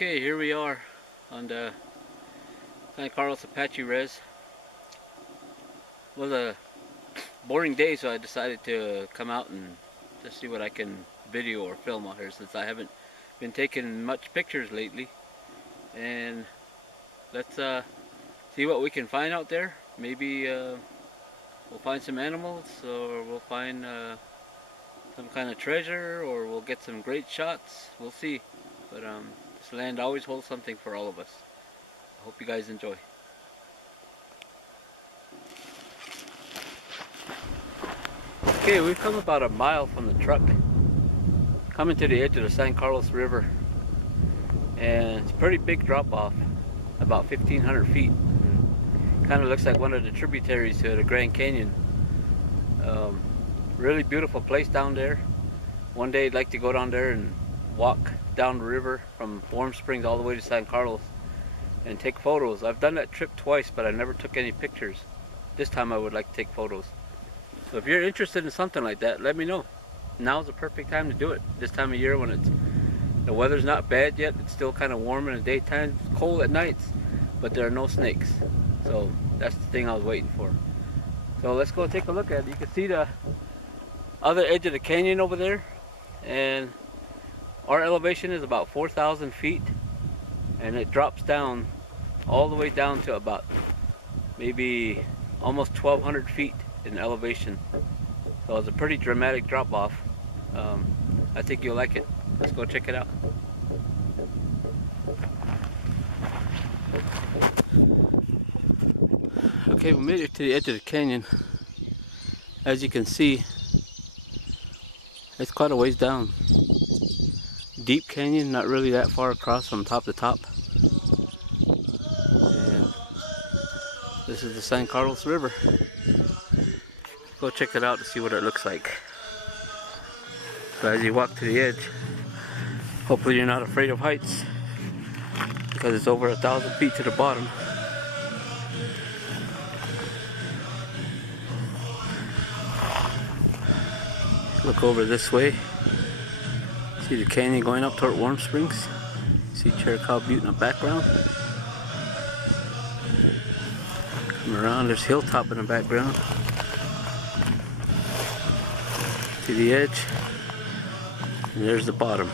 Okay, here we are on the San Carlos Apache Res. It was a boring day, so I decided to come out and just see what I can video or film out here, since I haven't been taking much pictures lately. And let's see what we can find out there. Maybe we'll find some animals, or we'll find some kind of treasure, or we'll get some great shots. We'll see. But this land always holds something for all of us. I hope you guys enjoy. Okay, we've come about a mile from the truck, coming to the edge of the San Carlos River, and it's a pretty big drop off, about 1,500 feet. Kind of looks like one of the tributaries to the Grand Canyon. Really beautiful place down there. One day I'd like to go down there and walk down the river from Warm Springs all the way to San Carlos and take photos. I've done that trip twice, but I never took any pictures. This time I would like to take photos. So if you're interested in something like that, let me know. Now's the perfect time to do it. This time of year when the weather's not bad yet. It's still kind of warm in the daytime, it's cold at nights, but there are no snakes. So that's the thing I was waiting for. So let's go take a look at it. You can see the other edge of the canyon over there, and our elevation is about 4,000 feet, and it drops down all the way down to about maybe almost 1,200 feet in elevation. So it's a pretty dramatic drop off. I think you'll like it. Let's go check it out. Okay, we made it to the edge of the canyon. As you can see, it's quite a ways down. Deep canyon, not really that far across from top to top. And this is the San Carlos River. Go check it out to see what it looks like. So as you walk to the edge, hopefully you're not afraid of heights, because it's over 1,000 feet to the bottom. Look over this way. See the canyon going up toward Warm Springs. See Cherokee Butte in the background. Come around, there's hilltop in the background. See the edge, and there's the bottom.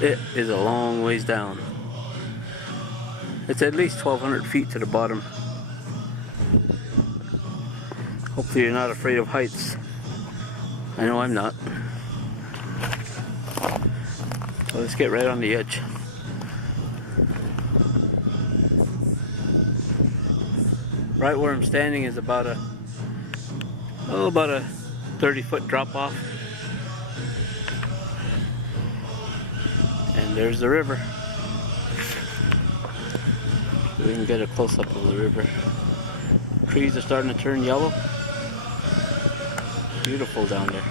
It is a long ways down. It's at least 1,200 feet to the bottom. Hopefully you're not afraid of heights. I know I'm not. So let's get right on the edge. Right where I'm standing is about a 30-foot drop off. And there's the river. We can get a close-up of the river. Trees are starting to turn yellow. Beautiful down there.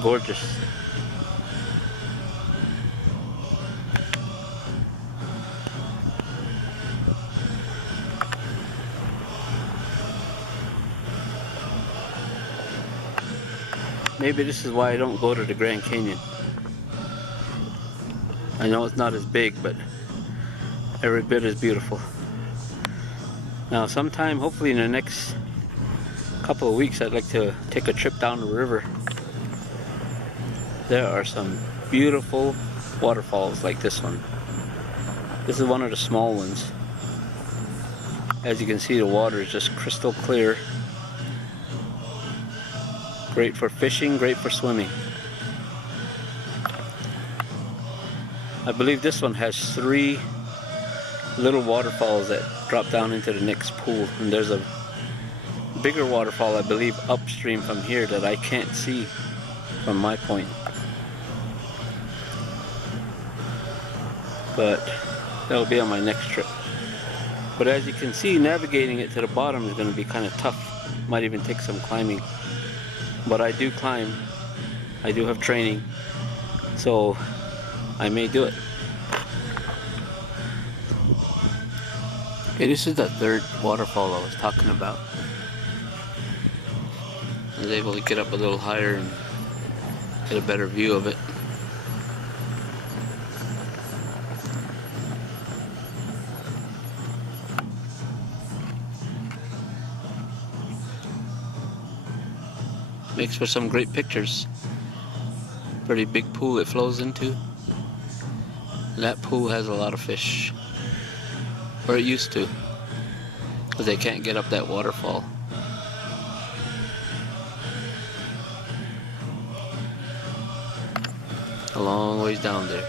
Gorgeous. Maybe this is why I don't go to the Grand Canyon. I know it's not as big, but every bit as beautiful. Now sometime, hopefully in the next couple of weeks, I'd like to take a trip down the river. There are some beautiful waterfalls like this one. This is one of the small ones. As you can see, the water is just crystal clear. Great for fishing, great for swimming. I believe this one has 3 little waterfalls that drop down into the next pool, and there's a bigger waterfall, I believe, upstream from here that I can't see from my point. But that'll be on my next trip. But as you can see, navigating it to the bottom is going to be kind of tough. Might even take some climbing. But I do climb. I do have training. So I may do it. Okay, this is the third waterfall I was talking about. I was able to get up a little higher and get a better view of it. Makes for some great pictures. Pretty big pool it flows into. That pool has a lot of fish. Or it used to. Because they can't get up that waterfall. A long ways down there.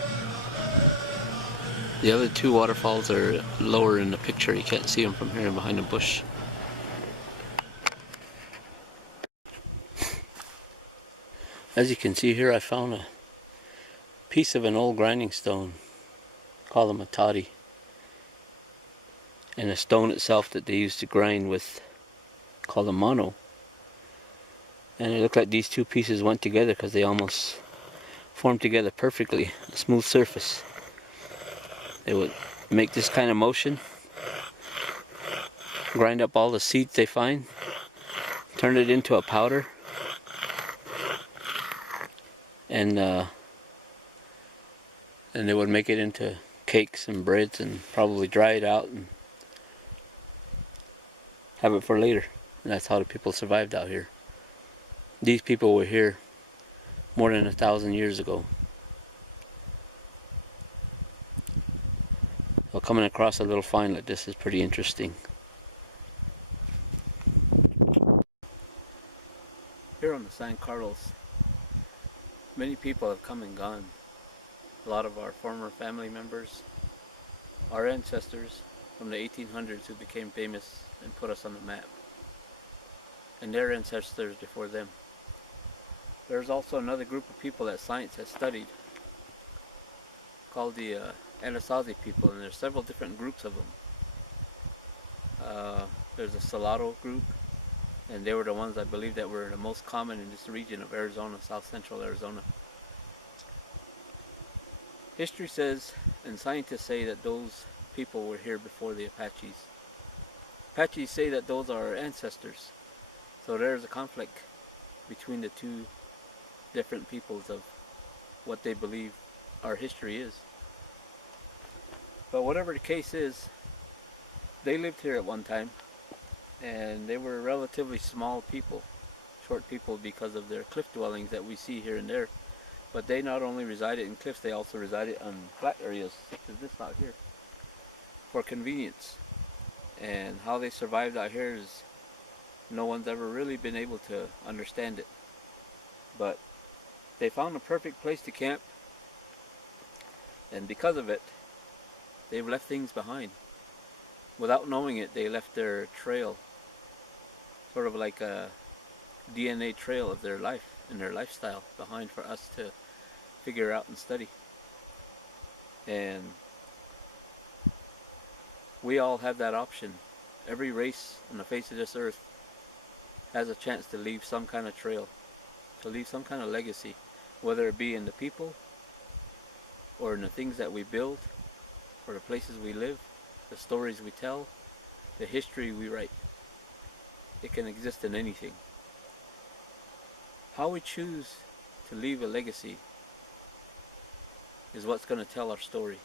The other two waterfalls are lower in the picture. You can't see them from here behind a bush. As you can see here, I found a piece of an old grinding stone. Call them a toddy. And a stone itself that they used to grind with, called a mono. And it looked like these two pieces went together because they almost formed together perfectly. A smooth surface. They would make this kind of motion, grind up all the seeds they find, turn it into a powder, and they would make it into cakes and breads and probably dry it out and have it for later. And that's how the people survived out here. These people were here more than 1,000 years ago. So coming across a little find like this is pretty interesting. Here on the San Carlos, many people have come and gone. A lot of our former family members, our ancestors from the 1800s who became famous and put us on the map, and their ancestors before them. There's also another group of people that science has studied called the Anasazi People, and there's several different groups of them. There's a Salado group, and they were the ones I believe that were the most common in this region of Arizona, south central Arizona. History says, and scientists say, that those people were here before the Apaches. Apaches say that those are our ancestors. So there's a conflict between the two different peoples of what they believe our history is. But whatever the case is, they lived here at one time, and they were relatively small people, short people, because of their cliff dwellings that we see here and there. But they not only resided in cliffs, they also resided on flat areas, such as this out here, for convenience. And how they survived out here is, no one's ever really been able to understand it. But they found a perfect place to camp, and because of it, they've left things behind. Without knowing it, they left their trail, sort of like a DNA trail of their life and their lifestyle behind for us to figure out and study. And we all have that option. Every race on the face of this earth has a chance to leave some kind of trail, to leave some kind of legacy, whether it be in the people or in the things that we build, or the places we live, the stories we tell, the history we write. It can exist in anything. How we choose to leave a legacy is what's going to tell our story.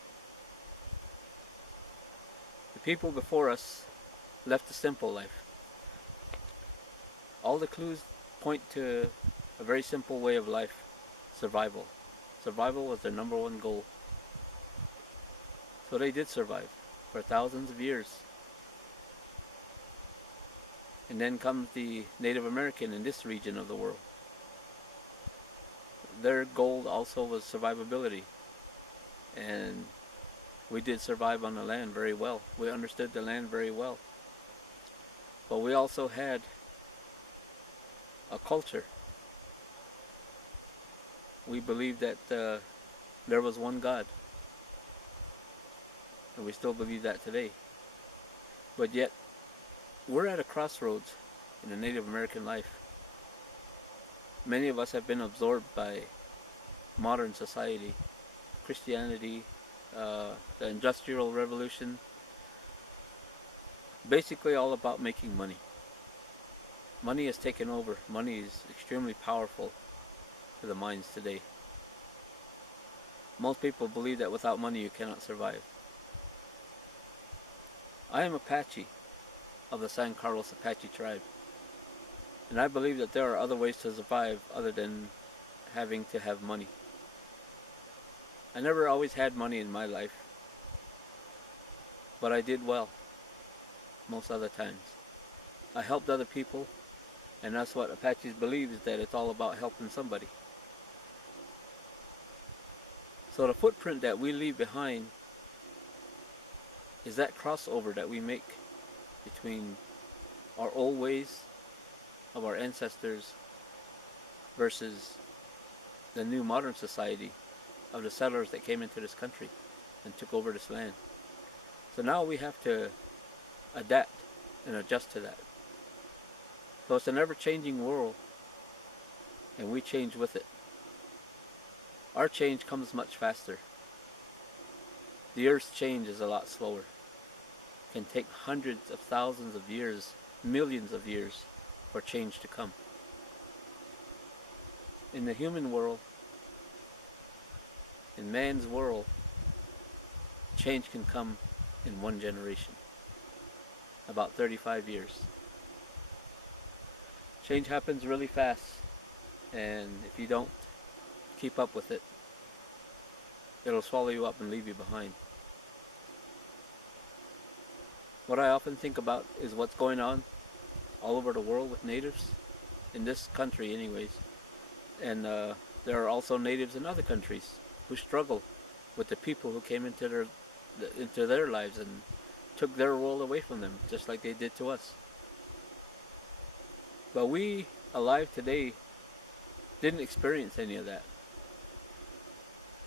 The people before us left a simple life. All the clues point to a very simple way of life: survival. Survival was their number one goal. So they did survive for thousands of years. And then comes the Native American in this region of the world. Their goal also was survivability. And we did survive on the land very well. We understood the land very well. But we also had a culture. We believed that there was one God. And we still believe that today. But yet, we're at a crossroads in the Native American life. Many of us have been absorbed by modern society, Christianity, the Industrial Revolution, basically all about making money. Money has taken over. Money is extremely powerful to the minds today. Most people believe that without money you cannot survive. I am Apache of the San Carlos Apache tribe, and I believe that there are other ways to survive other than having to have money. I never always had money in my life, but I did well most other times. I helped other people, and that's what Apaches believe, is that it's all about helping somebody. So the footprint that we leave behind is that crossover that we make between our old ways of our ancestors versus the new modern society of the settlers that came into this country and took over this land. So now we have to adapt and adjust to that. So it's an ever-changing world, and we change with it. Our change comes much faster. The Earth's change is a lot slower. It can take hundreds of thousands of years, millions of years, for change to come. In the human world, in man's world, change can come in one generation, about 35 years. Change happens really fast, and if you don't keep up with it, it'll swallow you up and leave you behind. What I often think about is what's going on all over the world with natives, in this country anyways, and there are also natives in other countries who struggle with the people who came into their lives and took their world away from them, just like they did to us. But we, alive today, didn't experience any of that.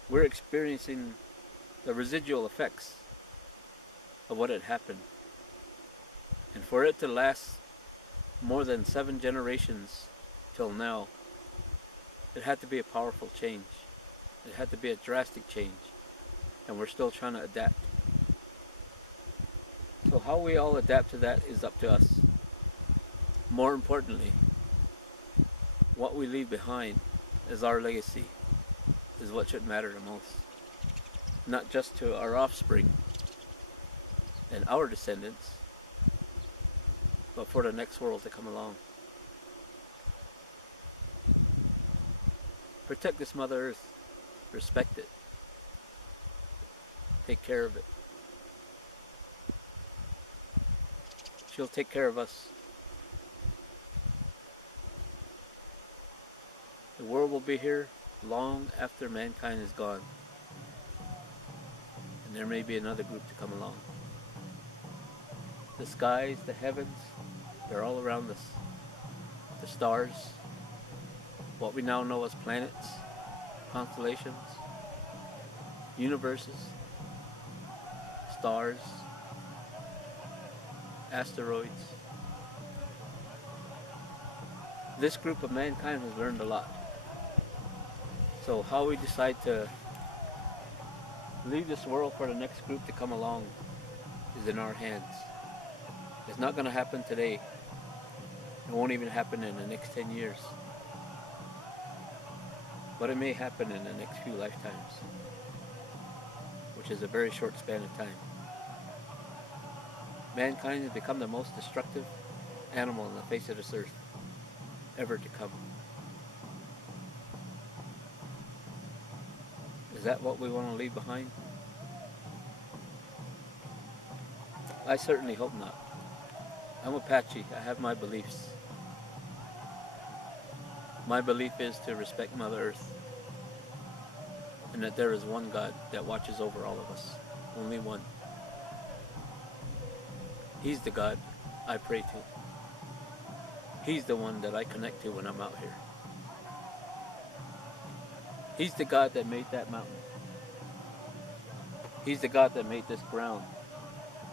We're experiencing the residual effects of what had happened. And for it to last more than 7 generations till now, it had to be a powerful change. It had to be a drastic change. And we're still trying to adapt. So how we all adapt to that is up to us. More importantly, what we leave behind as our legacy is what should matter the most. Not just to our offspring and our descendants, but for the next world to come along. Protect this Mother Earth. Respect it. Take care of it. She'll take care of us. The world will be here long after mankind is gone. And there may be another group to come along. The skies, the heavens, they're all around us. The stars, what we now know as planets, constellations, universes, stars, asteroids. This group of mankind has learned a lot. So how we decide to leave this world for the next group to come along is in our hands. It's not going to happen today. It won't even happen in the next 10 years. But it may happen in the next few lifetimes, which is a very short span of time. Mankind has become the most destructive animal on the face of this earth ever to come. Is that what we want to leave behind? I certainly hope not. I'm Apache. I have my beliefs. My belief is to respect Mother Earth, and that there is one God that watches over all of us. Only one. He's the God I pray to. He's the one that I connect to when I'm out here. He's the God that made that mountain. He's the God that made this ground,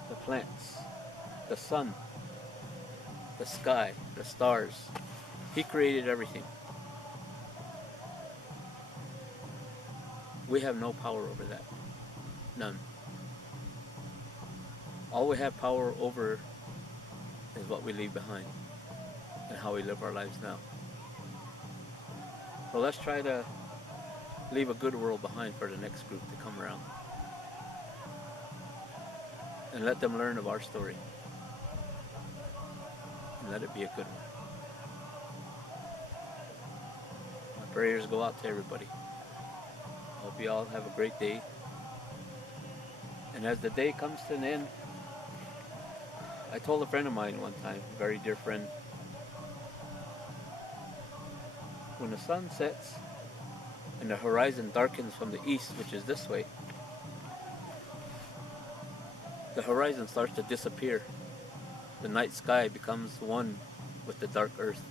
the plants, the sun, the sky, the stars. He created everything. We have no power over that. None. All we have power over is what we leave behind and how we live our lives now. So let's try to leave a good world behind for the next group to come around. And let them learn of our story. And let it be a good one. My prayers go out to everybody. I hope you all have a great day. And as the day comes to an end, I told a friend of mine one time, a very dear friend, when the sun sets and the horizon darkens from the east, which is this way, the horizon starts to disappear. The night sky becomes one with the dark earth.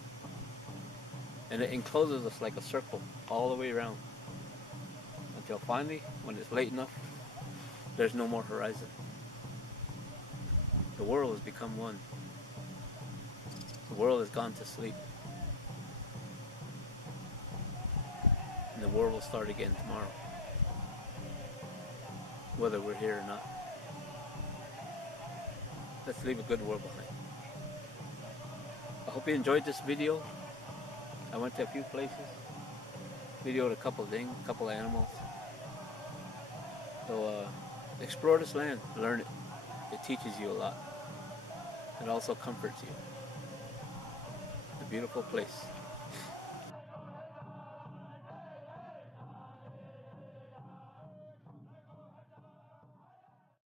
And it encloses us like a circle all the way around. Until finally, when it's late enough, there's no more horizon. The world has become one. The world has gone to sleep. And the world will start again tomorrow. Whether we're here or not. Let's leave a good world behind. I hope you enjoyed this video. I went to a few places. Videoed a couple of things, a couple of animals. So explore this land, learn it. It teaches you a lot. It also comforts you. It's a beautiful place.